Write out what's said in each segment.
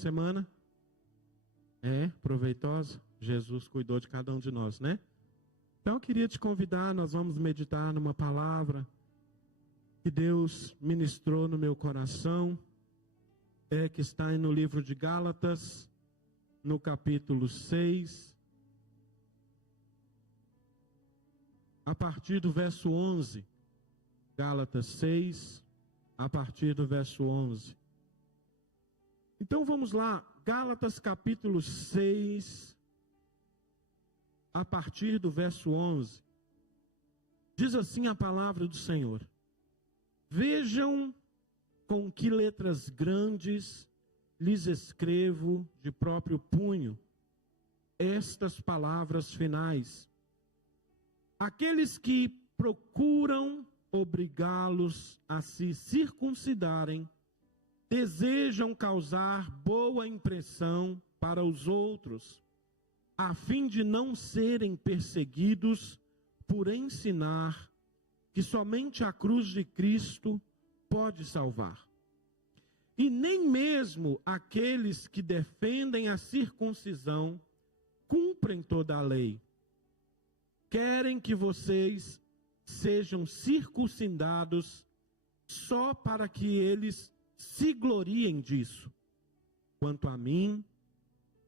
semana? Proveitosa? Jesus cuidou de cada um de nós, né? Então eu queria te convidar, nós vamos meditar numa palavra que Deus ministrou no meu coração, que está aí no livro de Gálatas, no capítulo 6, a partir do verso 11. Gálatas 6, a partir do verso 11. Então vamos lá, Gálatas capítulo 6, a partir do verso 11. Diz assim a palavra do Senhor: vejam com que letras grandes lhes escrevo de próprio punho estas palavras finais. Aqueles que procuram obrigá-los a se circuncidarem desejam causar boa impressão para os outros, a fim de não serem perseguidos por ensinar que somente a cruz de Cristo pode salvar. E nem mesmo aqueles que defendem a circuncisão cumprem toda a lei. Querem que vocês sejam circuncidados só para que eles se gloriem disso. Quanto a mim,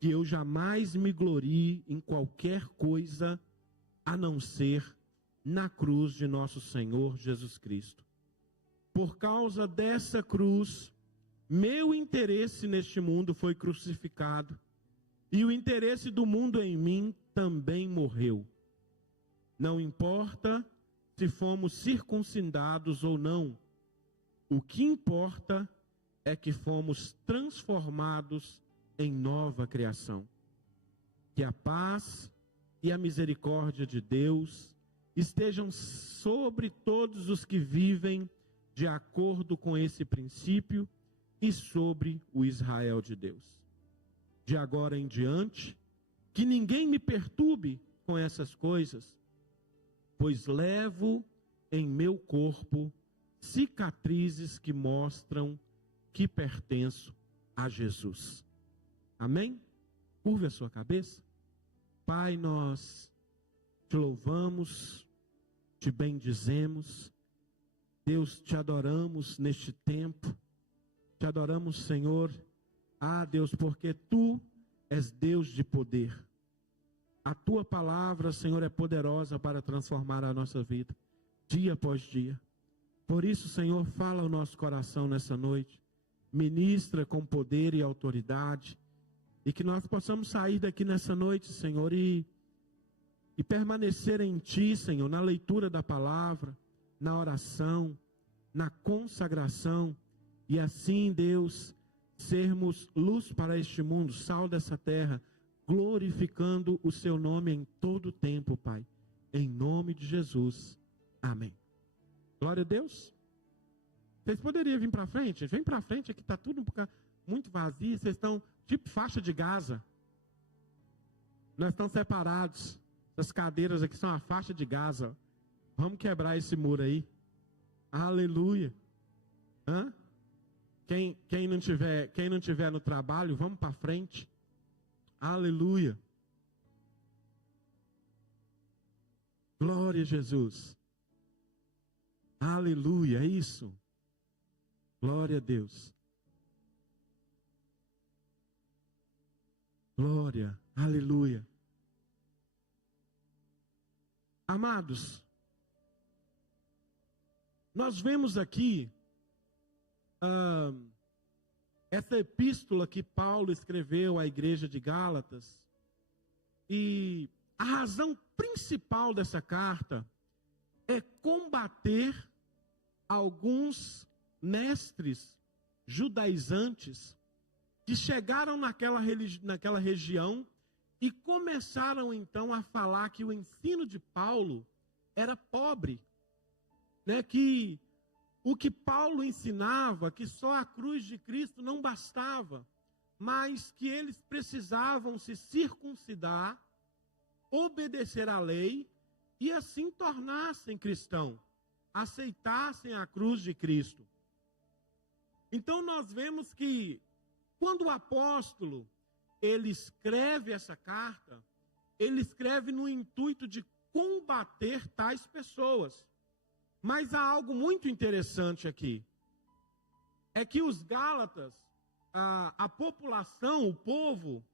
que eu jamais me glorie em qualquer coisa a não ser na cruz de nosso Senhor Jesus Cristo. Por causa dessa cruz, meu interesse neste mundo foi crucificado, e o interesse do mundo em mim também morreu. Não importa se fomos circuncidados ou não, o que importa é que fomos transformados em nova criação. Que a paz e a misericórdia de Deus estejam sobre todos os que vivem de acordo com esse princípio e sobre o Israel de Deus. De agora em diante, que ninguém me perturbe com essas coisas, pois levo em meu corpo cicatrizes que mostram que pertenço a Jesus. Amém? Curve a sua cabeça. Pai, nós te louvamos, te bendizemos. Deus, te adoramos neste tempo. Te adoramos, Senhor. Deus, porque Tu és Deus de poder. A Tua palavra, Senhor, é poderosa para transformar a nossa vida, dia após dia. Por isso, Senhor, fala ao nosso coração nessa noite. Ministra com poder e autoridade. E que nós possamos sair daqui nessa noite, Senhor, e permanecer em Ti, Senhor, na leitura da palavra, na oração, na consagração. E assim, Deus, sermos luz para este mundo, sal dessa terra, glorificando o Seu nome em todo o tempo, Pai. Em nome de Jesus. Amém. Glória a Deus. Vocês poderiam vir para frente? Vem para frente, aqui está tudo muito vazio. Vocês estão tipo faixa de Gaza. Nós estamos separados. Essas cadeiras aqui são a faixa de Gaza. Vamos quebrar esse muro aí. Aleluia. Quem não tiver no trabalho, vamos para frente. Aleluia. Glória a Jesus. Aleluia, é isso. Glória a Deus. Glória, aleluia. Amados, nós vemos aqui essa epístola que Paulo escreveu à igreja de Gálatas, e a razão principal dessa carta é combater alguns mestres judaizantes que chegaram naquela região e começaram então a falar que o ensino de Paulo era pobre, né? Que o que Paulo ensinava, que só a cruz de Cristo não bastava, mas que eles precisavam se circuncidar, obedecer à lei e assim tornassem cristão, aceitassem a cruz de Cristo. Então nós vemos que quando o apóstolo, ele escreve essa carta, ele escreve no intuito de combater tais pessoas. Mas há algo muito interessante aqui. É que os Gálatas, a população, o povo,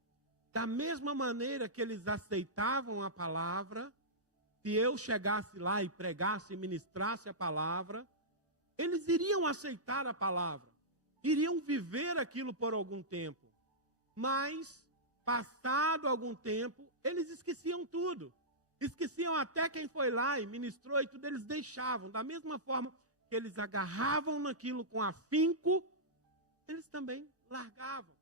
da mesma maneira que eles aceitavam a palavra, se eu chegasse lá e pregasse e ministrasse a palavra, eles iriam aceitar a palavra, iriam viver aquilo por algum tempo. Mas, passado algum tempo, eles esqueciam tudo. Esqueciam até quem foi lá e ministrou e tudo, eles deixavam. Da mesma forma que eles agarravam naquilo com afinco, eles também largavam.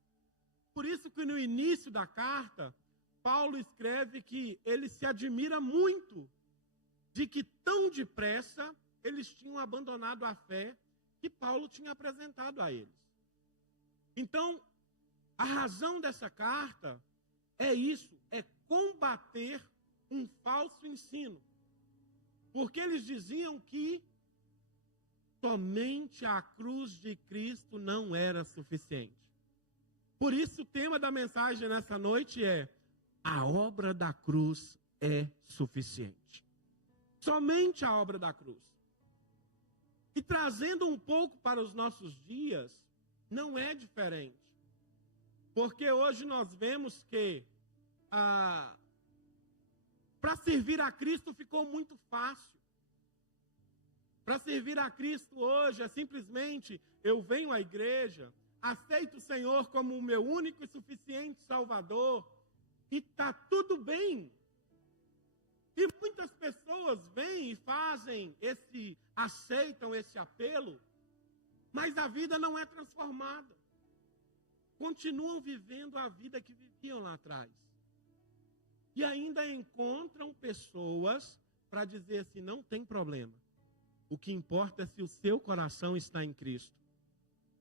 Por isso que no início da carta, Paulo escreve que ele se admira muito de que tão depressa eles tinham abandonado a fé que Paulo tinha apresentado a eles. Então, a razão dessa carta é isso, é combater um falso ensino. Porque eles diziam que somente a cruz de Cristo não era suficiente. Por isso, o tema da mensagem nessa noite é: a obra da cruz é suficiente. Somente a obra da cruz. E trazendo um pouco para os nossos dias, não é diferente. Porque hoje nós vemos que para servir a Cristo ficou muito fácil. Para servir a Cristo hoje é simplesmente: eu venho à igreja, aceito o Senhor como o meu único e suficiente Salvador, e está tudo bem. E muitas pessoas vêm e aceitam esse apelo, mas a vida não é transformada. Continuam vivendo a vida que viviam lá atrás. E ainda encontram pessoas para dizer assim: não tem problema. O que importa é se o seu coração está em Cristo.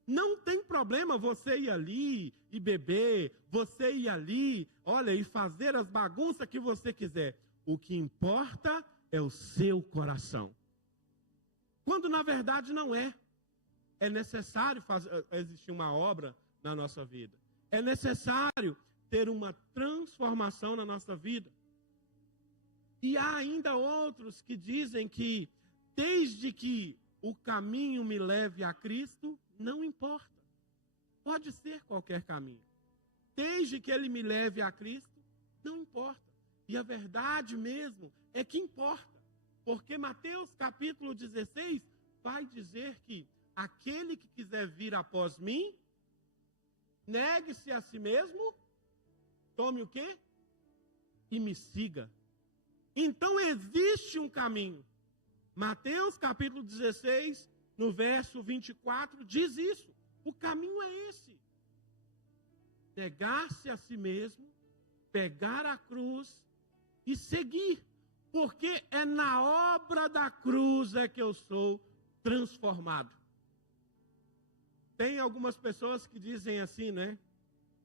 Não tem problema você ir ali e beber, você ir ali, olha, e fazer as bagunças que você quiser. O que importa é o seu coração. Quando na verdade não é. É necessário existir uma obra na nossa vida. É necessário ter uma transformação na nossa vida. E há ainda outros que dizem que desde que o caminho me leve a Cristo, não importa. Pode ser qualquer caminho. Desde que ele me leve a Cristo, não importa. E a verdade mesmo é que importa. Porque Mateus capítulo 16 vai dizer que aquele que quiser vir após mim, negue-se a si mesmo, tome o quê? E me siga. Então existe um caminho. Mateus capítulo 16, no verso 24, diz isso. O caminho é esse. Negar-se a si mesmo, pegar a cruz e seguir. Porque é na obra da cruz é que eu sou transformado. Tem algumas pessoas que dizem assim, né?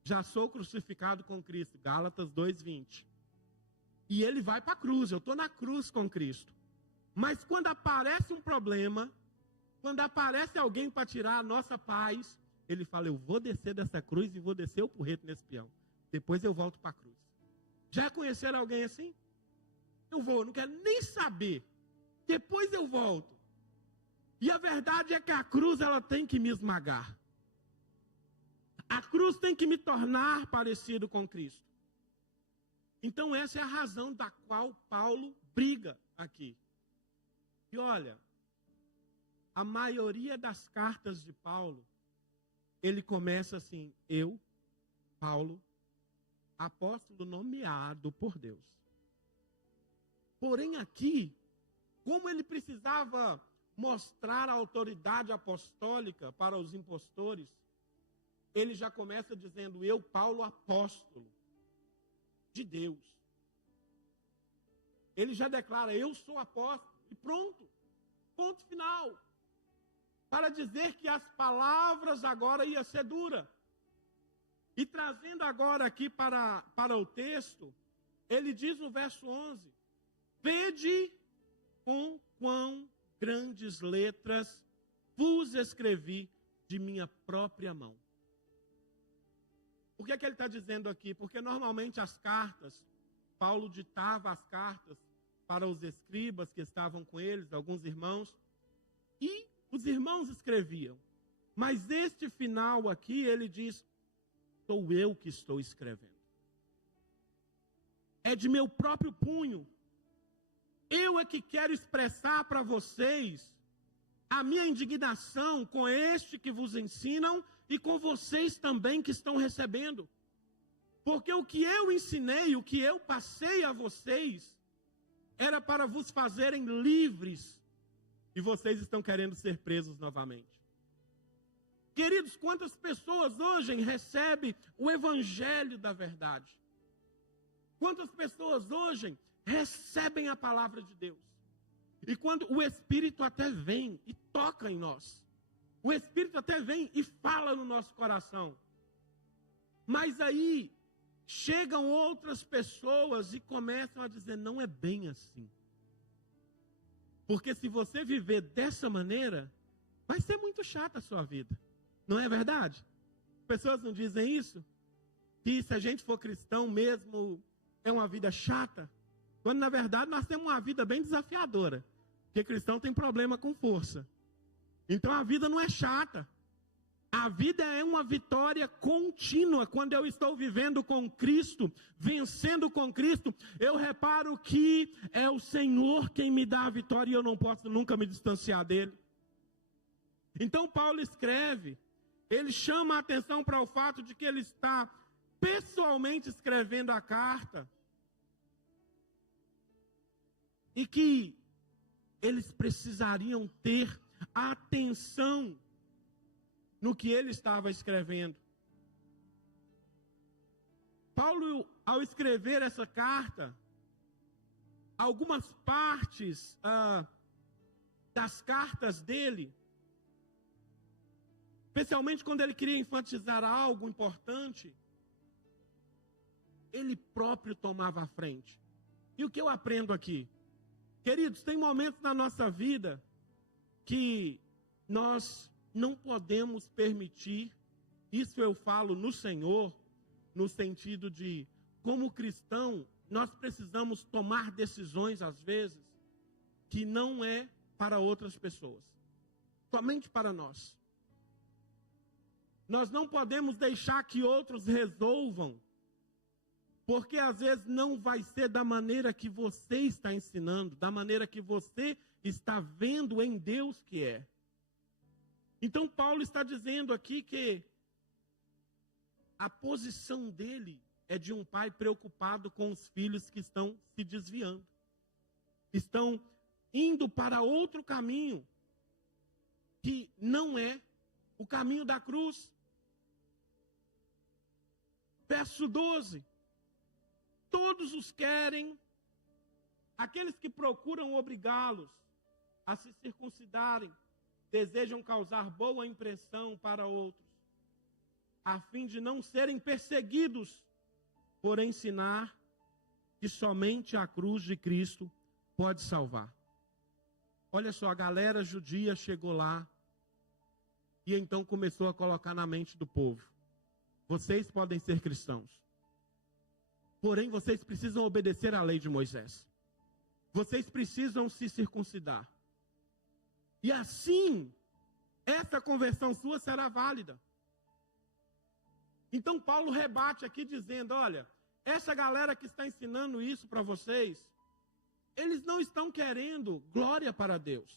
Já sou crucificado com Cristo. Gálatas 2:20. E ele vai para a cruz. Eu estou na cruz com Cristo. Mas quando aparece um problema, quando aparece alguém para tirar a nossa paz, ele fala: eu vou descer dessa cruz e vou descer o porrete nesse peão. Depois eu volto para a cruz. Já conheceram alguém assim? Eu vou, não quero nem saber. Depois eu volto. E a verdade é que a cruz ela tem que me esmagar. A cruz tem que me tornar parecido com Cristo. Então essa é a razão da qual Paulo briga aqui. E olha, a maioria das cartas de Paulo, ele começa assim: eu, Paulo, apóstolo nomeado por Deus. Porém aqui, como ele precisava mostrar a autoridade apostólica para os impostores, ele já começa dizendo: eu, Paulo, apóstolo de Deus. Ele já declara: eu sou apóstolo. E pronto. Ponto final. Para dizer que as palavras agora iam ser duras. E trazendo agora aqui para o texto, ele diz no verso 11: vede com quão grandes letras vos escrevi de minha própria mão. Por que ele está dizendo aqui? Porque normalmente as cartas, Paulo ditava as cartas para os escribas que estavam com eles, alguns irmãos, e os irmãos escreviam. Mas este final aqui, ele diz, sou eu que estou escrevendo. É de meu próprio punho. Eu é que quero expressar para vocês a minha indignação com este que vos ensinam e com vocês também que estão recebendo. Porque o que eu ensinei, o que eu passei a vocês, era para vos fazerem livres. E vocês estão querendo ser presos novamente. Queridos, quantas pessoas hoje recebem o evangelho da verdade? Quantas pessoas hoje recebem a palavra de Deus? E quando o Espírito até vem e toca em nós. O Espírito até vem e fala no nosso coração. Mas aí chegam outras pessoas e começam a dizer, não é bem assim. Porque se você viver dessa maneira, vai ser muito chata a sua vida. Não é verdade? Pessoas não dizem isso? Que se a gente for cristão mesmo, é uma vida chata? Quando na verdade nós temos uma vida bem desafiadora. Porque cristão tem problema com força. Então a vida não é chata. A vida é uma vitória contínua. Quando eu estou vivendo com Cristo, vencendo com Cristo, eu reparo que é o Senhor quem me dá a vitória e eu não posso nunca me distanciar dele. Então Paulo escreve, ele chama a atenção para o fato de que ele está pessoalmente escrevendo a carta e que eles precisariam ter atenção no que ele estava escrevendo. Paulo, ao escrever essa carta, algumas partes das cartas dele, especialmente quando ele queria enfatizar algo importante, ele próprio tomava a frente. E o que eu aprendo aqui? Queridos, tem momentos na nossa vida que nós não podemos permitir, isso eu falo no Senhor, no sentido de, como cristão, nós precisamos tomar decisões, às vezes, que não é para outras pessoas, somente para nós. Nós não podemos deixar que outros resolvam, porque às vezes não vai ser da maneira que você está ensinando, da maneira que você está vendo em Deus que é. Então Paulo está dizendo aqui que a posição dele é de um pai preocupado com os filhos que estão se desviando. Estão indo para outro caminho, que não é o caminho da cruz. Verso 12. Todos os querem, aqueles que procuram obrigá-los a se circuncidarem, desejam causar boa impressão para outros, a fim de não serem perseguidos por ensinar que somente a cruz de Cristo pode salvar. Olha só, a galera judia chegou lá e então começou a colocar na mente do povo: vocês podem ser cristãos, porém vocês precisam obedecer à lei de Moisés. Vocês precisam se circuncidar. E assim, essa conversão sua será válida. Então Paulo rebate aqui dizendo, olha, essa galera que está ensinando isso para vocês, eles não estão querendo glória para Deus,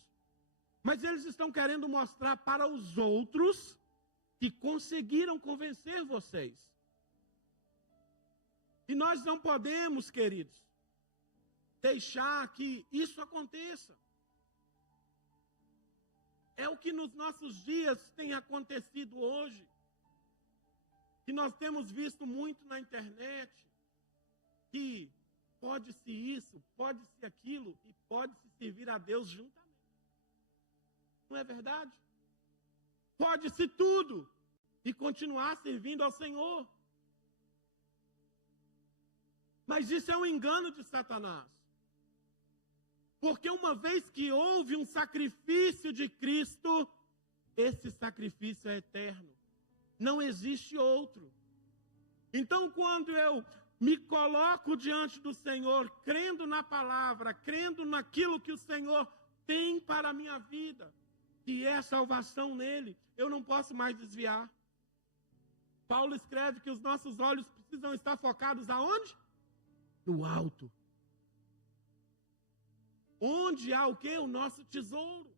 mas eles estão querendo mostrar para os outros que conseguiram convencer vocês. E nós não podemos, queridos, deixar que isso aconteça. É o que nos nossos dias tem acontecido hoje. Que nós temos visto muito na internet. Que pode-se isso, pode-se aquilo e pode-se servir a Deus juntamente. Não é verdade? Pode-se tudo e continuar servindo ao Senhor. Mas isso é um engano de Satanás. Porque uma vez que houve um sacrifício de Cristo, esse sacrifício é eterno. Não existe outro. Então, quando eu me coloco diante do Senhor, crendo na palavra, crendo naquilo que o Senhor tem para a minha vida, que é salvação nele, eu não posso mais desviar. Paulo escreve que os nossos olhos precisam estar focados aonde? No alto. Onde há o quê? O nosso tesouro.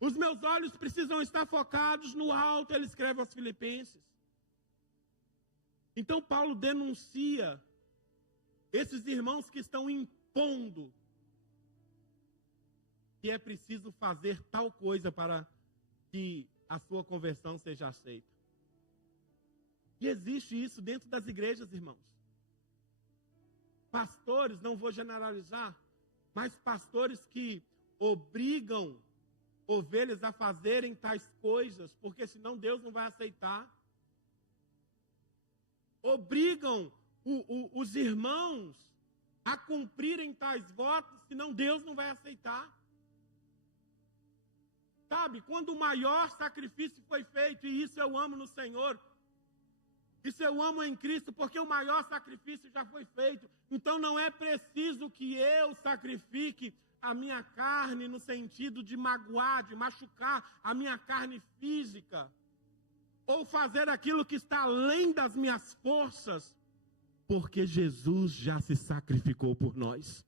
Os meus olhos precisam estar focados no alto, ele escreve aos Filipenses. Então Paulo denuncia esses irmãos que estão impondo que é preciso fazer tal coisa para que a sua conversão seja aceita. E existe isso dentro das igrejas, irmãos. Pastores, não vou generalizar, mas pastores que obrigam ovelhas a fazerem tais coisas, porque senão Deus não vai aceitar. Obrigam os irmãos a cumprirem tais votos, senão Deus não vai aceitar. Sabe, quando o maior sacrifício foi feito, e isso eu amo no Senhor, isso eu amo em Cristo, porque o maior sacrifício já foi feito. Então não é preciso que eu sacrifique a minha carne no sentido de magoar, de machucar a minha carne física, ou fazer aquilo que está além das minhas forças, porque Jesus já se sacrificou por nós.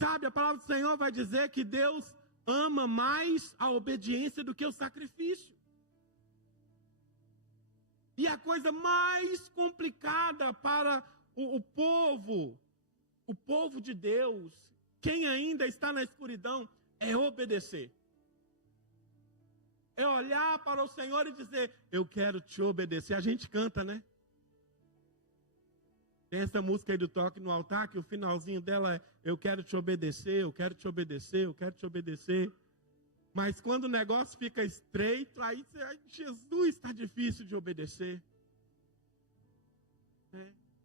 Sabe, a palavra do Senhor vai dizer que Deus ama mais a obediência do que o sacrifício. E a coisa mais complicada para o povo de Deus, quem ainda está na escuridão, é obedecer. É olhar para o Senhor e dizer, eu quero te obedecer. A gente canta, né? Tem essa música aí do Toque no Altar, que o finalzinho dela é, eu quero te obedecer, eu quero te obedecer, eu quero te obedecer. Mas quando o negócio fica estreito, aí Jesus, está difícil de obedecer.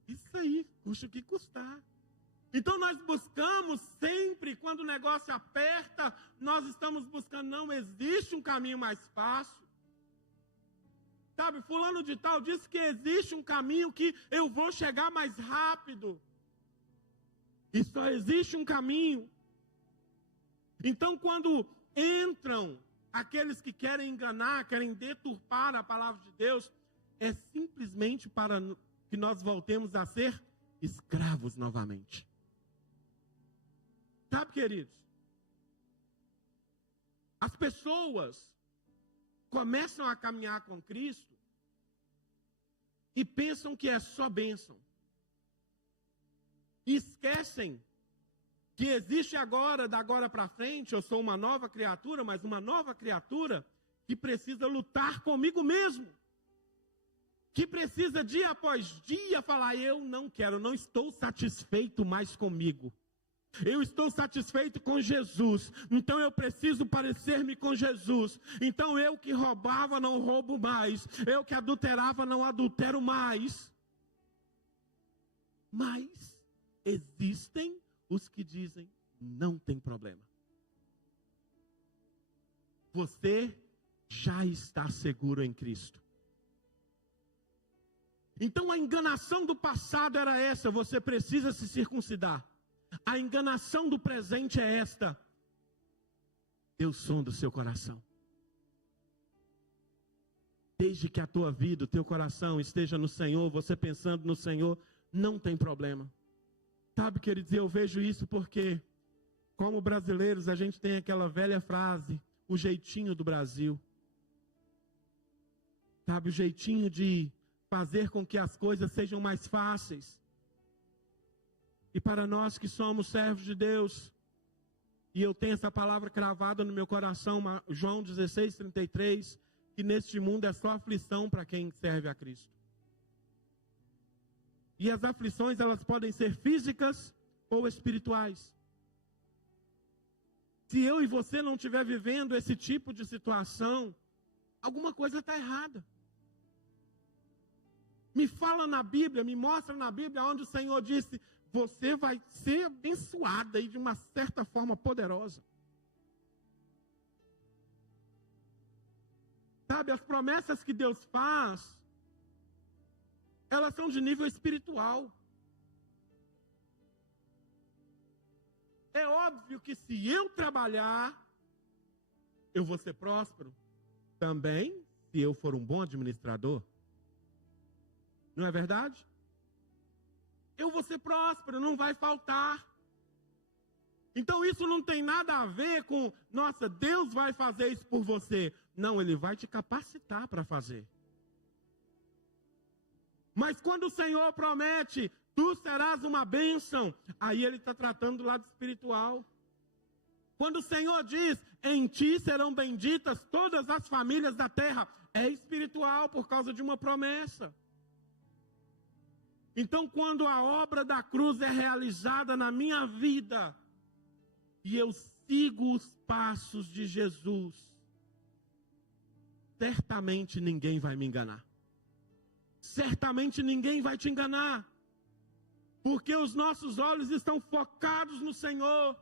Isso aí, custa o que custar. Então nós buscamos sempre, quando o negócio aperta, nós estamos buscando, não existe um caminho mais fácil. Sabe, fulano de tal disse que existe um caminho que eu vou chegar mais rápido. E só existe um caminho. Então quando entram aqueles que querem enganar, querem deturpar a palavra de Deus, é simplesmente para que nós voltemos a ser escravos novamente. Sabe, queridos? As pessoas começam a caminhar com Cristo e pensam que é só bênção. E esquecem que existe agora, da agora para frente, eu sou uma nova criatura, mas uma nova criatura que precisa lutar comigo mesmo. Que precisa dia após dia falar, eu não quero, não estou satisfeito mais comigo. Eu estou satisfeito com Jesus, então eu preciso parecer-me com Jesus. Então eu que roubava não roubo mais, eu que adulterava não adultero mais. Mas existem os que dizem, não tem problema. Você já está seguro em Cristo. Então a enganação do passado era essa, você precisa se circuncidar. A enganação do presente é esta, Deus sonda o seu coração. Desde que a tua vida, o teu coração esteja no Senhor, você pensando no Senhor, não tem problema. Sabe, queridos, eu vejo isso porque, como brasileiros, a gente tem aquela velha frase, o jeitinho do Brasil. Sabe, o jeitinho de fazer com que as coisas sejam mais fáceis. E para nós que somos servos de Deus, e eu tenho essa palavra cravada no meu coração, João 16:33, que neste mundo é só aflição para quem serve a Cristo. E as aflições, elas podem ser físicas ou espirituais. Se eu e você não estiver vivendo esse tipo de situação, alguma coisa está errada. Me fala na Bíblia, me mostra na Bíblia onde o Senhor disse, você vai ser abençoada aí de uma certa forma poderosa. Sabe, as promessas que Deus faz, elas são de nível espiritual. É óbvio que se eu trabalhar, eu vou ser próspero. Também, se eu for um bom administrador. Não é verdade? Eu vou ser próspero, não vai faltar. Então isso não tem nada a ver com, nossa, Deus vai fazer isso por você. Não, Ele vai te capacitar para fazer. Mas quando o Senhor promete, tu serás uma bênção, aí Ele está tratando do lado espiritual. Quando o Senhor diz, em ti serão benditas todas as famílias da terra, é espiritual por causa de uma promessa. Então, quando a obra da cruz é realizada na minha vida, e eu sigo os passos de Jesus, certamente ninguém vai me enganar. Certamente ninguém vai te enganar. Porque os nossos olhos estão focados no Senhor.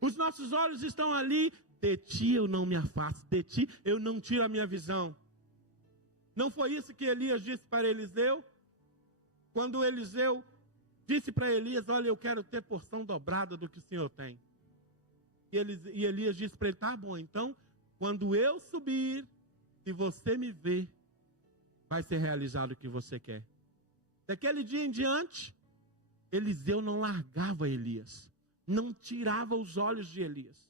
Os nossos olhos estão ali. De ti eu não me afasto, de ti eu não tiro a minha visão. Não foi isso que Elias disse para Eliseu? Quando Eliseu disse para Elias, olha, eu quero ter porção dobrada do que o Senhor tem. E Elias disse para ele, tá bom, então, quando eu subir, se você me ver, vai ser realizado o que você quer. Daquele dia em diante, Eliseu não largava Elias, não tirava os olhos de Elias,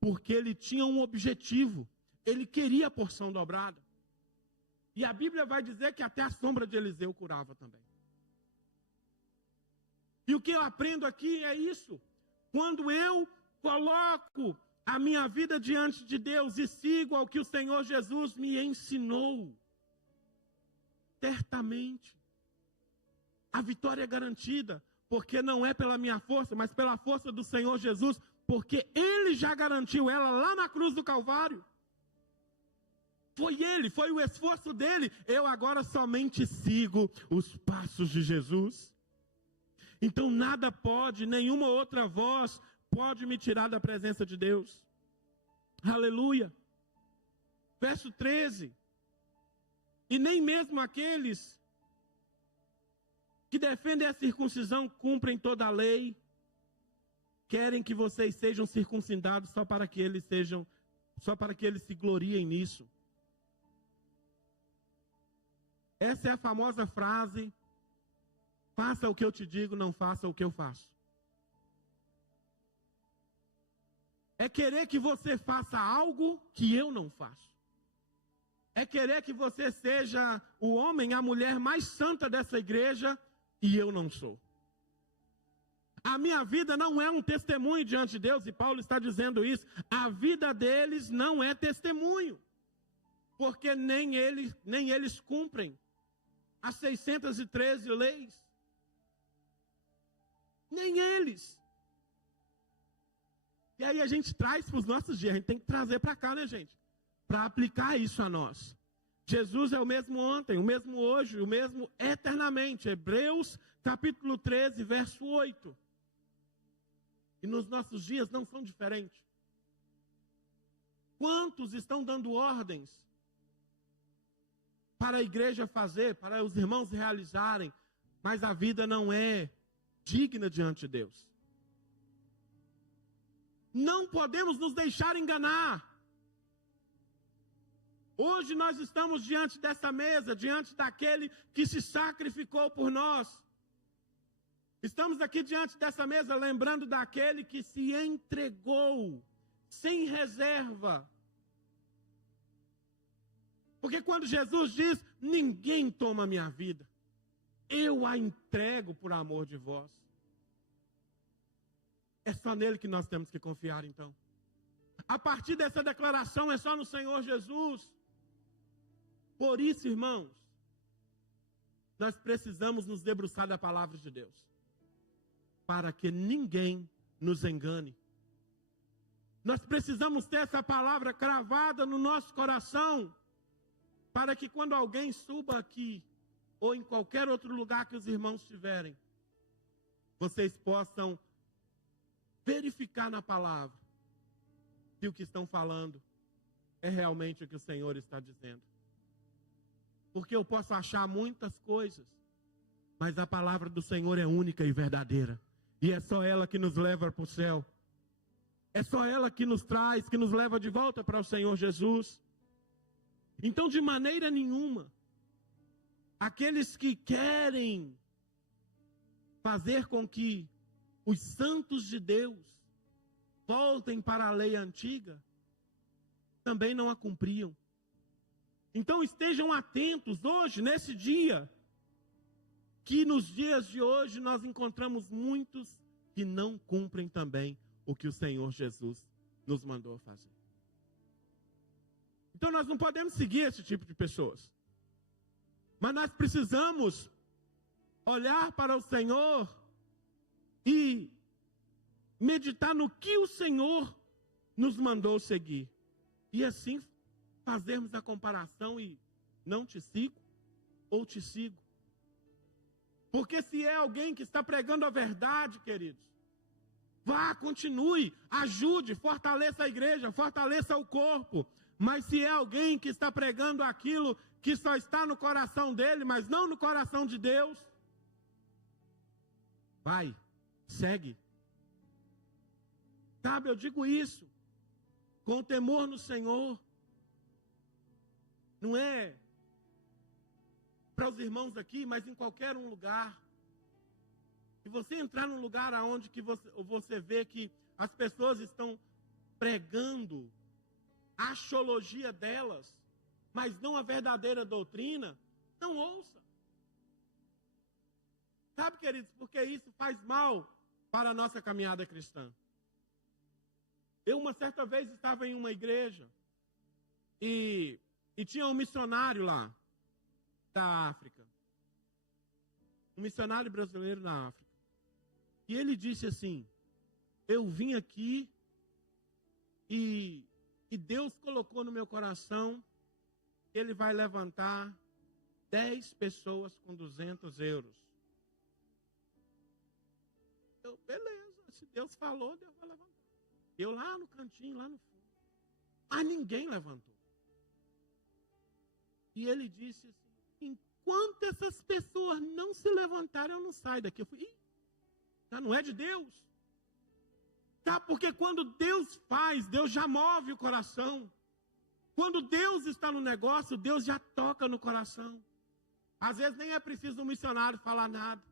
porque ele tinha um objetivo, ele queria a porção dobrada. E a Bíblia vai dizer que até a sombra de Eliseu curava também. E o que eu aprendo aqui é isso. Quando eu coloco a minha vida diante de Deus e sigo ao que o Senhor Jesus me ensinou, certamente a vitória é garantida, porque não é pela minha força, mas pela força do Senhor Jesus, porque Ele já garantiu ela lá na cruz do Calvário. Foi Ele, foi o esforço dele. Eu agora somente sigo os passos de Jesus. Então nada pode, nenhuma outra voz pode me tirar da presença de Deus. Aleluia. Verso 13. E nem mesmo aqueles que defendem a circuncisão cumprem toda a lei, querem que vocês sejam circuncidados só para que eles se gloriem nisso. Essa é a famosa frase, faça o que eu te digo, não faça o que eu faço. É querer que você faça algo que eu não faço. É querer que você seja o homem, a mulher mais santa dessa igreja, e eu não sou. A minha vida não é um testemunho diante de Deus, e Paulo está dizendo isso. A vida deles não é testemunho, porque nem eles cumprem as 613 leis. Nem eles. E aí a gente traz para os nossos dias, a gente tem que trazer para cá, né, gente? Para aplicar isso a nós. Jesus é o mesmo ontem, o mesmo hoje, o mesmo eternamente. Hebreus capítulo 13, verso 8. E nos nossos dias não são diferentes. Quantos estão dando ordens para a igreja fazer, para os irmãos realizarem, mas a vida não é digna diante de Deus? Não podemos nos deixar enganar. Hoje nós estamos diante dessa mesa, diante daquele que se sacrificou por nós. Estamos aqui diante dessa mesa lembrando daquele que se entregou sem reserva. Porque quando Jesus diz, ninguém toma minha vida, eu a entrego por amor de vós. É só nele que nós temos que confiar então. A partir dessa declaração é só no Senhor Jesus. Por isso, irmãos, nós precisamos nos debruçar da palavra de Deus, para que ninguém nos engane. Nós precisamos ter essa palavra cravada no nosso coração, para que quando alguém suba aqui, ou em qualquer outro lugar que os irmãos estiverem, vocês possam verificar na palavra se o que estão falando é realmente o que o Senhor está dizendo. porque eu posso achar muitas coisas, mas a palavra do Senhor é única e verdadeira. E é só ela que nos leva para o céu. É só ela que nos traz, que nos leva de volta para o Senhor Jesus. Então, de maneira nenhuma, aqueles que querem fazer com que os santos de Deus voltem para a lei antiga, também não a cumpriam. Então estejam atentos hoje, nesse dia, que nos dias de hoje nós encontramos muitos que não cumprem também o que o Senhor Jesus nos mandou fazer. Então nós não podemos seguir esse tipo de pessoas. Mas nós precisamos olhar para o Senhor e meditar no que o Senhor nos mandou seguir. E assim fazermos a comparação e não te sigo ou te sigo. Porque se é alguém que está pregando a verdade, queridos, vá, continue, ajude, fortaleça a igreja, fortaleça o corpo. Mas se é alguém que está pregando aquilo que só está no coração dele, mas não no coração de Deus, vai, segue. Sabe, eu digo isso com temor no Senhor. Não é para os irmãos aqui, mas em qualquer um lugar. Se você entrar num lugar onde que você vê que as pessoas estão pregando a axiologia delas, mas não a verdadeira doutrina, não ouça. Sabe, queridos, porque isso faz mal para a nossa caminhada cristã. Eu, uma certa vez, estava em uma igreja e tinha um missionário lá da África. Um missionário brasileiro na África. E ele disse assim: eu vim aqui e Deus colocou no meu coração que Ele vai levantar 10 pessoas com 200 euros. Eu, beleza, se Deus falou, Deus vai levantar. Eu lá no cantinho, lá no fundo. Mas ninguém levantou. E ele disse assim: enquanto essas pessoas não se levantarem, eu não saio daqui. Eu fui, já não é de Deus. Tá? Porque quando Deus faz, Deus já move o coração. Quando Deus está no negócio, Deus já toca no coração. Às vezes nem é preciso um missionário falar nada.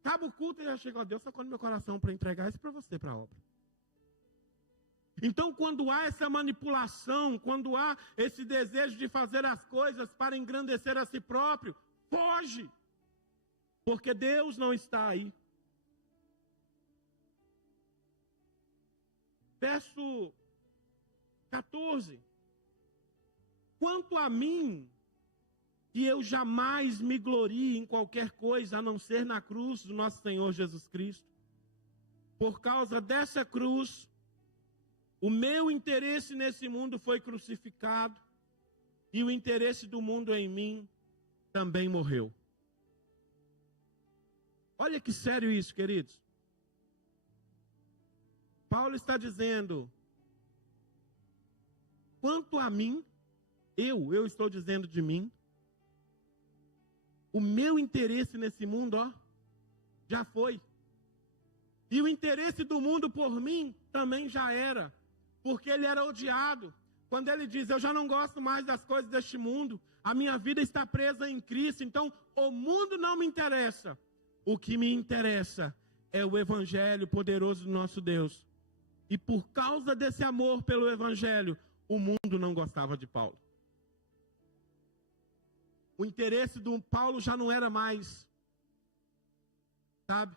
Acaba o culto e já chega, ó, Deus tocou no meu coração para entregar isso para você, para a obra. Então, quando há essa manipulação, quando há esse desejo de fazer as coisas para engrandecer a si próprio, foge. Porque Deus não está aí. Verso 14. Quanto a mim, que eu jamais me glorie em qualquer coisa, a não ser na cruz do nosso Senhor Jesus Cristo. Por causa dessa cruz, o meu interesse nesse mundo foi crucificado, e o interesse do mundo em mim também morreu. Olha que sério isso, queridos. Paulo está dizendo, quanto a mim, eu estou dizendo de mim, o meu interesse nesse mundo, ó, já foi. E o interesse do mundo por mim também já era, porque ele era odiado. Quando ele diz, eu já não gosto mais das coisas deste mundo, a minha vida está presa em Cristo, então o mundo não me interessa. O que me interessa é o evangelho poderoso do nosso Deus. E por causa desse amor pelo evangelho, o mundo não gostava de Paulo. O interesse do Paulo já não era mais, sabe?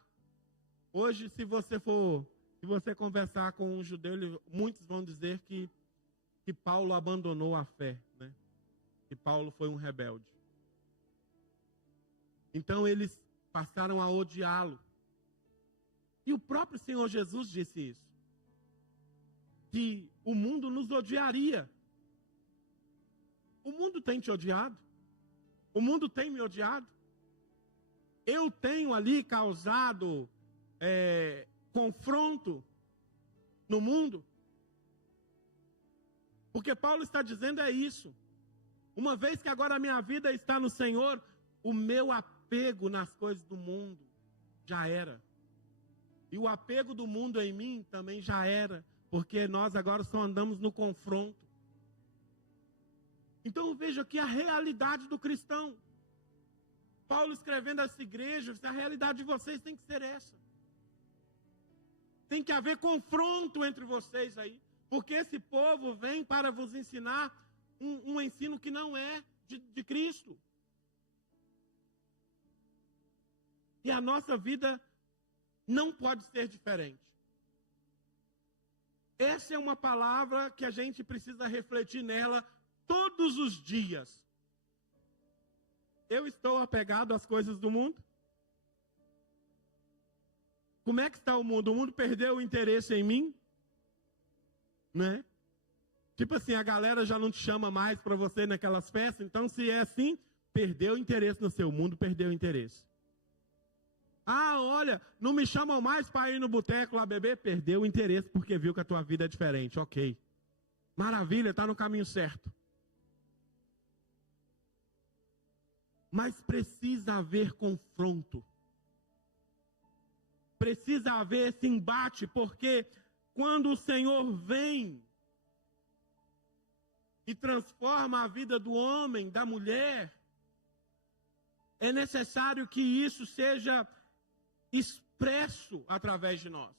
Hoje, se você conversar com um judeu, muitos vão dizer que Paulo abandonou a fé, né? Que Paulo foi um rebelde. Então eles passaram a odiá-lo. E o próprio Senhor Jesus disse isso. Que o mundo nos odiaria. O mundo tem te odiado. O mundo tem me odiado. Eu tenho ali causado confronto no mundo. Porque Paulo está dizendo é isso. Uma vez que agora a minha vida está no Senhor, o meu apego nas coisas do mundo já era. E o apego do mundo em mim também já era, porque nós agora só andamos no confronto. Então eu vejo aqui a realidade do cristão. Paulo escrevendo a essa igreja, a realidade de vocês tem que ser essa. Tem que haver confronto entre vocês aí, porque esse povo vem para vos ensinar um ensino que não é de Cristo. E a nossa vida não pode ser diferente. Essa é uma palavra que a gente precisa refletir nela todos os dias. Eu estou apegado às coisas do mundo? Como é que está o mundo? O mundo perdeu o interesse em mim? Né? Tipo assim, a galera já não te chama mais para você ir naquelas festas. Então, se é assim, perdeu o interesse no seu mundo, perdeu o interesse. Ah, olha, não me chamam mais para ir no boteco lá beber? Perdeu o interesse porque viu que a tua vida é diferente. Ok. Maravilha, está no caminho certo. Mas precisa haver confronto. Precisa haver esse embate, porque quando o Senhor vem e transforma a vida do homem, da mulher, é necessário que isso seja expresso através de nós,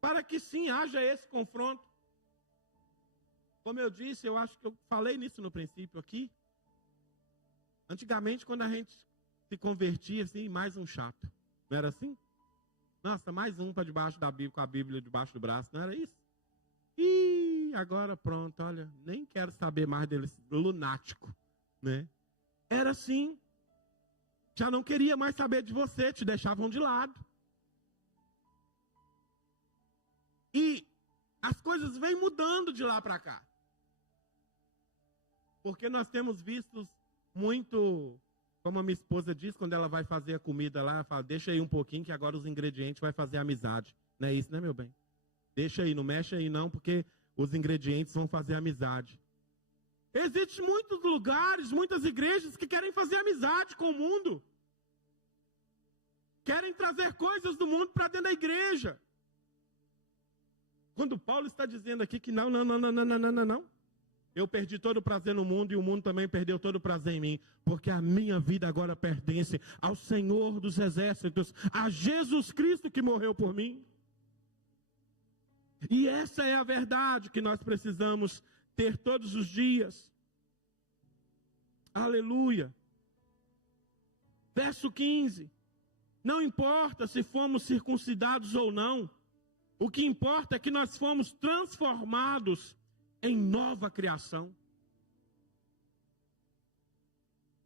para que sim haja esse confronto. Como eu disse, eu acho que eu falei nisso no princípio aqui. Antigamente, quando a gente se convertia, assim, mais um chato. Não era assim? Nossa, mais um para debaixo da Bíblia, com a Bíblia debaixo do braço. Não era isso? Ih, agora pronto, olha, nem quero saber mais dele, lunático, né? Era assim. Já não queria mais saber de você, te deixavam de lado. E as coisas vêm mudando de lá para cá. Porque nós temos visto muito, como a minha esposa diz, quando ela vai fazer a comida lá, ela fala, deixa aí um pouquinho que agora os ingredientes vai fazer amizade. Não é isso, né, meu bem? Deixa aí, não mexe aí não, porque os ingredientes vão fazer amizade. Existem muitos lugares, muitas igrejas que querem fazer amizade com o mundo. Querem trazer coisas do mundo para dentro da igreja. Quando Paulo está dizendo aqui que não. Eu perdi todo o prazer no mundo e o mundo também perdeu todo o prazer em mim. Porque a minha vida agora pertence ao Senhor dos Exércitos, a Jesus Cristo que morreu por mim. E essa é a verdade que nós precisamos ter todos os dias. Aleluia. Verso 15. Não importa se fomos circuncidados ou não. O que importa é que nós fomos transformados em nova criação.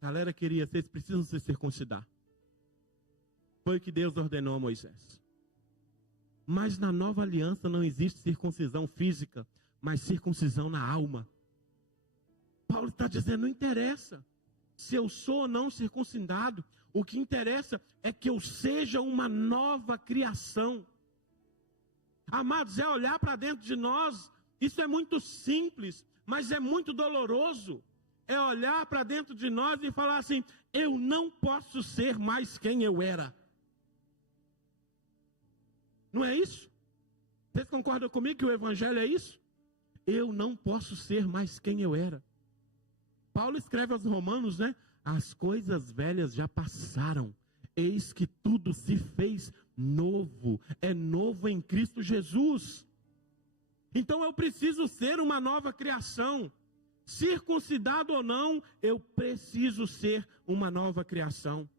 Galera queria, vocês precisam se circuncidar. Foi o que Deus ordenou a Moisés. Mas na nova aliança não existe circuncisão física, mas circuncisão na alma. Paulo está dizendo, não interessa se eu sou ou não circuncidado. O que interessa é que eu seja uma nova criação. Amados, é olhar para dentro de nós. Isso é muito simples, mas é muito doloroso. É olhar para dentro de nós e falar assim, eu não posso ser mais quem eu era. Não é isso? Vocês concordam comigo que o evangelho é isso? Eu não posso ser mais quem eu era. Paulo escreve aos Romanos, né? As coisas velhas já passaram, eis que tudo se fez novo, é novo em Cristo Jesus. Então eu preciso ser uma nova criação, circuncidado ou não, eu preciso ser uma nova criação.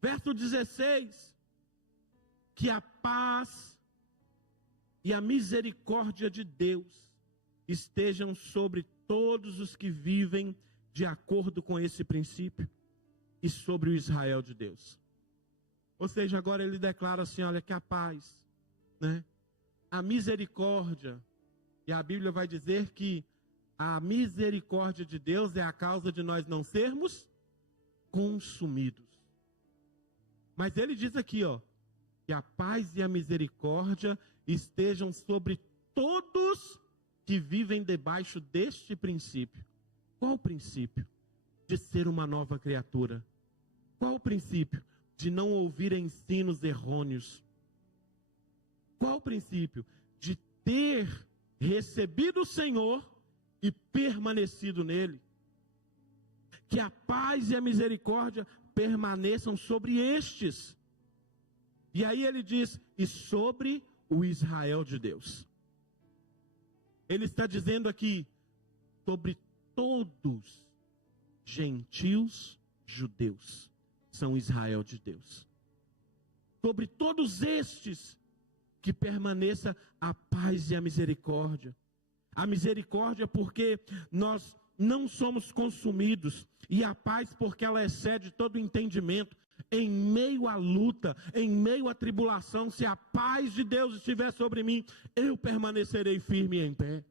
Verso 16, que a paz e a misericórdia de Deus estejam sobre todos os que vivem de acordo com esse princípio e sobre o Israel de Deus. Ou seja, agora ele declara assim, olha, que a paz, né? A misericórdia, e a Bíblia vai dizer que a misericórdia de Deus é a causa de nós não sermos consumidos. Mas ele diz aqui, ó, que a paz e a misericórdia estejam sobre todos que vivem debaixo deste princípio. Qual o princípio? De ser uma nova criatura. Qual o princípio? De não ouvir ensinos errôneos. Qual o princípio? De ter recebido o Senhor e permanecido nele. Que a paz e a misericórdia permaneçam sobre estes. E aí ele diz, e sobre o Israel de Deus. Ele está dizendo aqui, sobre todos, gentios, judeus, são Israel de Deus. Sobre todos estes, que permaneça a paz e a misericórdia. A misericórdia porque nós não somos consumidos, e a paz porque ela excede todo entendimento. Em meio à luta, em meio à tribulação, se a paz de Deus estiver sobre mim, eu permanecerei firme em pé.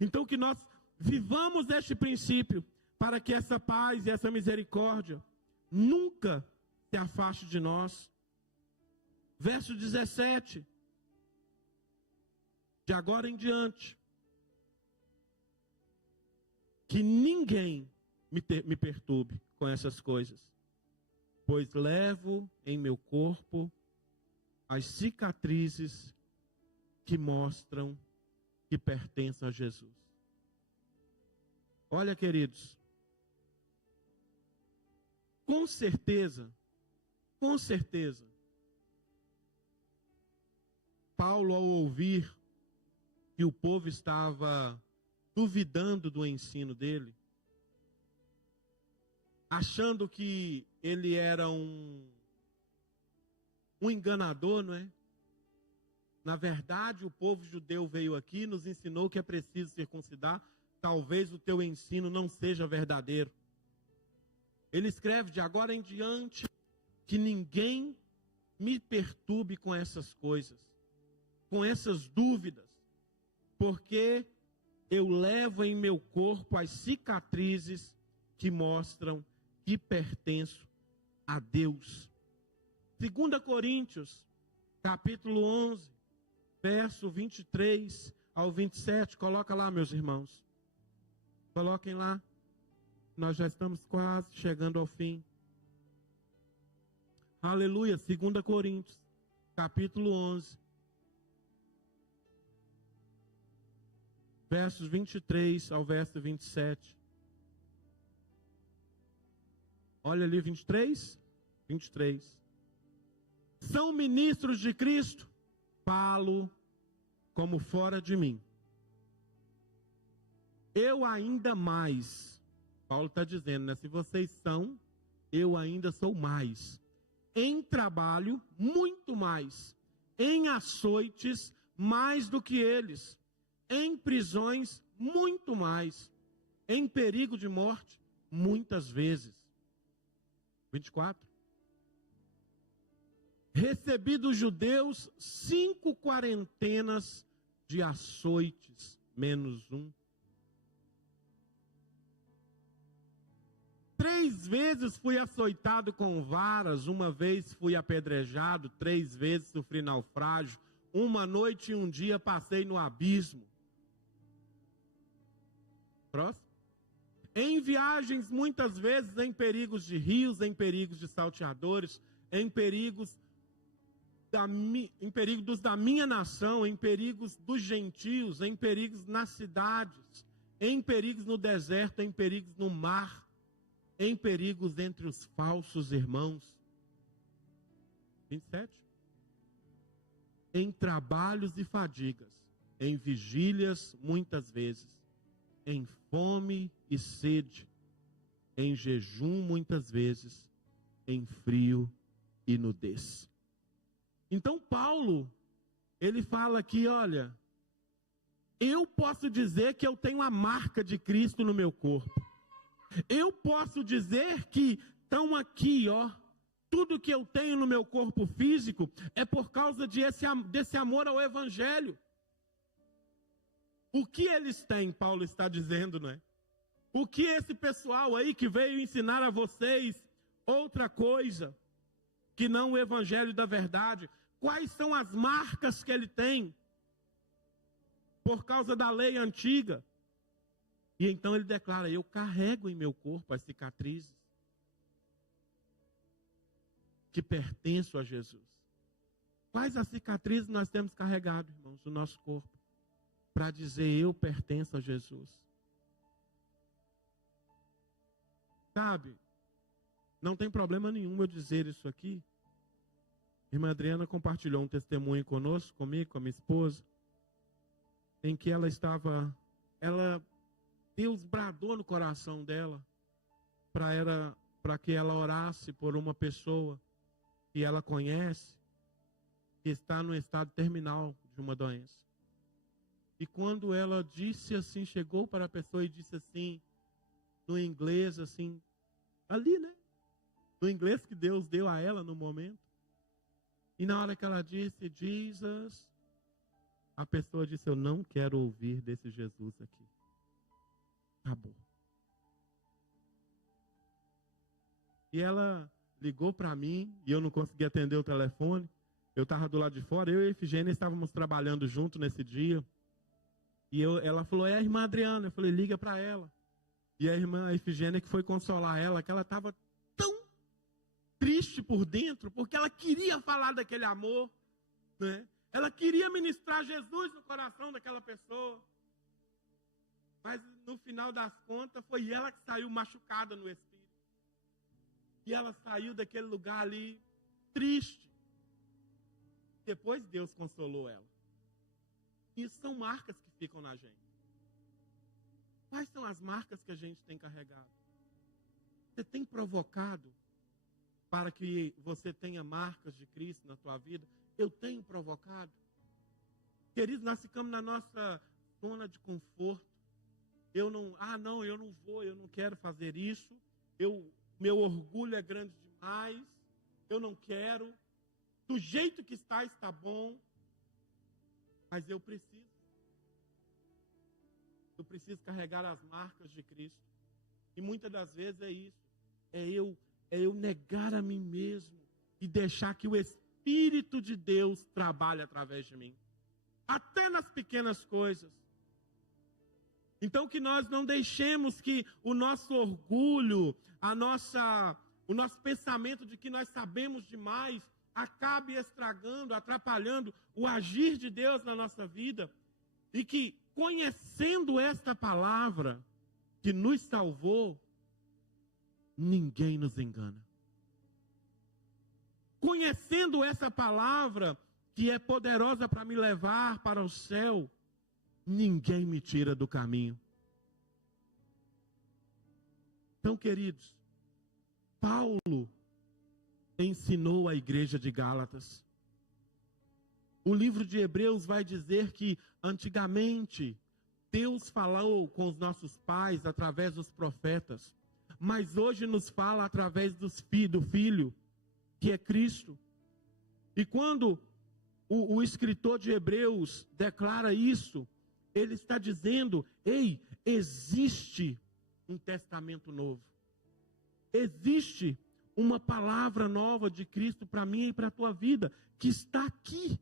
Então que nós vivamos este princípio, para que essa paz e essa misericórdia nunca se afaste de nós. Verso 17. De agora em diante, que ninguém me perturbe com essas coisas, pois levo em meu corpo as cicatrizes que mostram que pertencem a Jesus. Olha, queridos, com certeza, Paulo, ao ouvir que o povo estava duvidando do ensino dele, achando que ele era um enganador, não é? Na verdade, o povo judeu veio aqui e nos ensinou que é preciso circuncidar. Talvez o teu ensino não seja verdadeiro. Ele escreve, de agora em diante, que ninguém me perturbe com essas coisas, com essas dúvidas, porque eu levo em meu corpo as cicatrizes que mostram que pertenço a Deus. 2 Coríntios, capítulo 11, verso 23 ao 27, coloca lá, meus irmãos. Coloquem lá, nós já estamos quase chegando ao fim. Aleluia, 2 Coríntios, capítulo 11, versos 23 ao verso 27. Olha ali, 23. São ministros de Cristo? Falo como fora de mim. Eu ainda mais. Paulo está dizendo, né? Se vocês são, eu ainda sou mais. Em trabalho, muito mais. Em açoites, mais do que eles. Em prisões, muito mais. Em perigo de morte, muitas vezes. 24. Recebi dos judeus 5 quarentenas de açoites, menos um. 3 vezes fui açoitado com varas, 1 vez fui apedrejado, 3 vezes sofri naufrágio, 1 noite e 1 dia passei no abismo. Próximo. Em viagens, muitas vezes, em perigos de rios, em perigos de salteadores, em perigos da minha nação, em perigos dos gentios, em perigos nas cidades, em perigos no deserto, em perigos no mar, em perigos entre os falsos irmãos. 27. Em trabalhos e fadigas, em vigílias muitas vezes, em fome e sede, em jejum muitas vezes, em frio e nudez. Então Paulo, ele fala aqui, olha, eu posso dizer que eu tenho a marca de Cristo no meu corpo. Eu posso dizer que estão aqui, ó, tudo que eu tenho no meu corpo físico é por causa desse amor ao Evangelho. O que eles têm, Paulo está dizendo, não é? O que esse pessoal aí que veio ensinar a vocês outra coisa que não o Evangelho da verdade, quais são as marcas que ele tem? por causa da lei antiga. E então ele declara: eu carrego em meu corpo as cicatrizes que pertencem a Jesus. Quais as cicatrizes nós temos carregado, irmãos, no nosso corpo? Para dizer: eu pertenço a Jesus. Sabe, não tem problema nenhum eu dizer isso aqui. Irmã Adriana compartilhou um testemunho conosco, comigo, com a minha esposa, em que Deus bradou no coração dela para que ela orasse por uma pessoa que ela conhece, que está no estado terminal de uma doença. E quando ela disse assim, chegou para a pessoa e disse assim, no inglês assim, ali, né? No inglês que Deus deu a ela no momento. E na hora que ela disse, Jesus, a pessoa disse: eu não quero ouvir desse Jesus aqui. Acabou. E ela ligou para mim, e eu não consegui atender o telefone. Eu estava do lado de fora, eu e a Efigênia estávamos trabalhando junto nesse dia. E ela falou: é a irmã Adriana. Eu falei: liga para ela. E a irmã Efigênia que foi consolar ela, que ela estava tão triste por dentro, porque ela queria falar daquele amor, né? Ela queria ministrar Jesus no coração daquela pessoa. Mas no final das contas, foi ela que saiu machucada no espírito. E ela saiu daquele lugar ali triste. Depois Deus consolou ela. Isso são marcas que ficam na gente. Quais são as marcas que a gente tem carregado? Você tem provocado para que você tenha marcas de Cristo na tua vida? Eu tenho provocado. Queridos, nós ficamos na nossa zona de conforto. Eu não vou, eu não quero fazer isso. Meu orgulho é grande demais. Eu não quero. Do jeito que está bom. Mas eu preciso. Eu preciso carregar as marcas de Cristo. E muitas das vezes é isso. É eu negar a mim mesmo e deixar que o Espírito de Deus trabalhe através de mim. Até nas pequenas coisas. Então que nós não deixemos que o nosso orgulho, o nosso pensamento de que nós sabemos demais, acabe estragando, atrapalhando o agir de Deus na nossa vida. E que, conhecendo esta palavra que nos salvou, ninguém nos engana. Conhecendo essa palavra que é poderosa para me levar para o céu, ninguém me tira do caminho. Então, queridos, Paulo ensinou a igreja de Gálatas. O livro de Hebreus vai dizer que antigamente Deus falou com os nossos pais através dos profetas, mas hoje nos fala através do Filho, que é Cristo. E quando o escritor de Hebreus declara isso, ele está dizendo: ei, existe um testamento novo. Existe uma palavra nova de Cristo para mim e para a tua vida, que está aqui.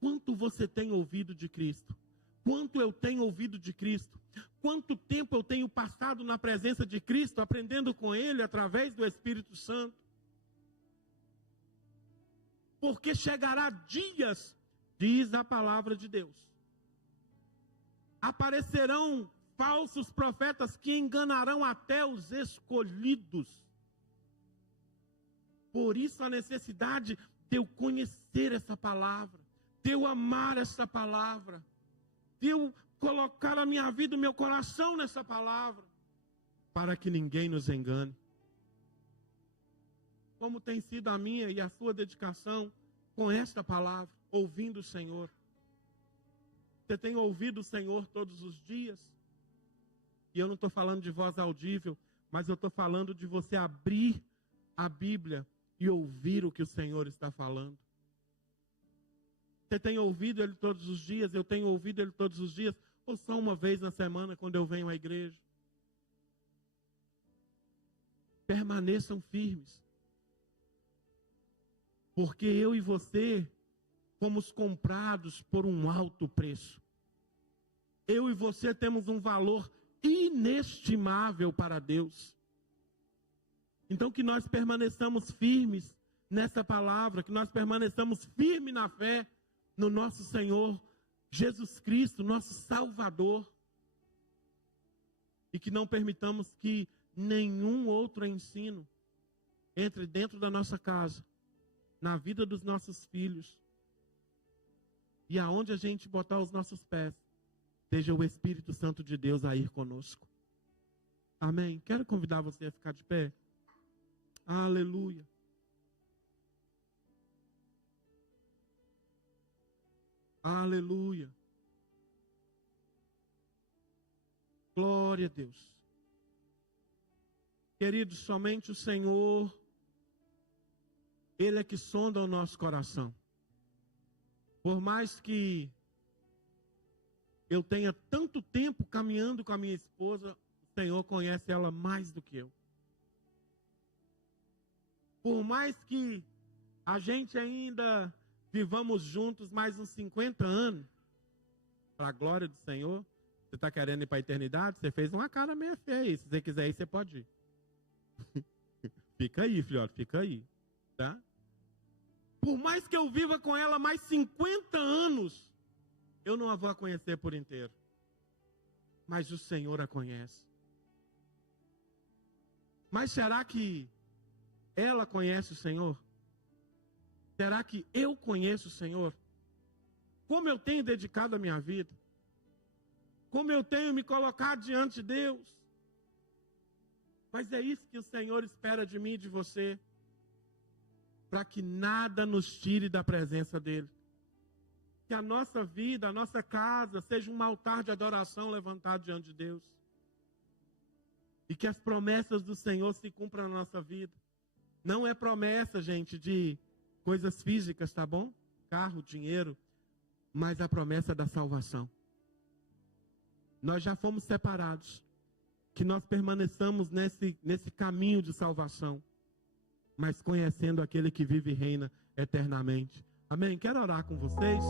Quanto você tem ouvido de Cristo? Quanto eu tenho ouvido de Cristo? Quanto tempo eu tenho passado na presença de Cristo, aprendendo com Ele através do Espírito Santo? Porque chegará dias, diz a palavra de Deus, aparecerão falsos profetas que enganarão até os escolhidos. Por isso a necessidade de eu conhecer essa palavra, de eu amar essa palavra, de eu colocar a minha vida, o meu coração nessa palavra, para que ninguém nos engane. Como tem sido a minha e a sua dedicação com esta palavra, ouvindo o Senhor? Você tem ouvido o Senhor todos os dias? E eu não estou falando de voz audível, mas eu estou falando de você abrir a Bíblia e ouvir o que o Senhor está falando. Você tem ouvido Ele todos os dias? Eu tenho ouvido Ele todos os dias? Ou só uma vez na semana, quando eu venho à igreja? Permaneçam firmes. Porque eu e você fomos comprados por um alto preço. Eu e você temos um valor inestimável para Deus. Então que nós permaneçamos firmes nessa palavra, que nós permaneçamos firmes na fé no nosso Senhor Jesus Cristo, nosso Salvador. E que não permitamos que nenhum outro ensino entre dentro da nossa casa, na vida dos nossos filhos, e aonde a gente botar os nossos pés, seja o Espírito Santo de Deus a ir conosco. Amém? Quero convidar você a ficar de pé. Aleluia. Aleluia. Glória a Deus. Queridos, somente o Senhor, Ele é que sonda o nosso coração. Por mais que eu tenha tanto tempo caminhando com a minha esposa, o Senhor conhece ela mais do que eu. Por mais que a gente ainda vivamos juntos mais uns 50 anos, para a glória do Senhor. Você está querendo ir para a eternidade? Você fez uma cara meio feia. Se você quiser ir, você pode ir. Fica aí, filhote, fica aí. Tá? Por mais que eu viva com ela mais 50 anos, eu não a vou conhecer por inteiro. Mas o Senhor a conhece. Mas será que ela conhece o Senhor? Será que eu conheço o Senhor? Como eu tenho dedicado a minha vida? Como eu tenho me colocado diante de Deus? Mas é isso que o Senhor espera de mim e de você, para que nada nos tire da presença dEle. Que a nossa vida, a nossa casa, seja um altar de adoração levantado diante de Deus. E que as promessas do Senhor se cumpram na nossa vida. Não é promessa, gente, de coisas físicas, tá bom? Carro, dinheiro, mas a promessa da salvação. Nós já fomos separados. Que nós permaneçamos nesse caminho de salvação, mas conhecendo aquele que vive e reina eternamente. Amém? Quero orar com vocês.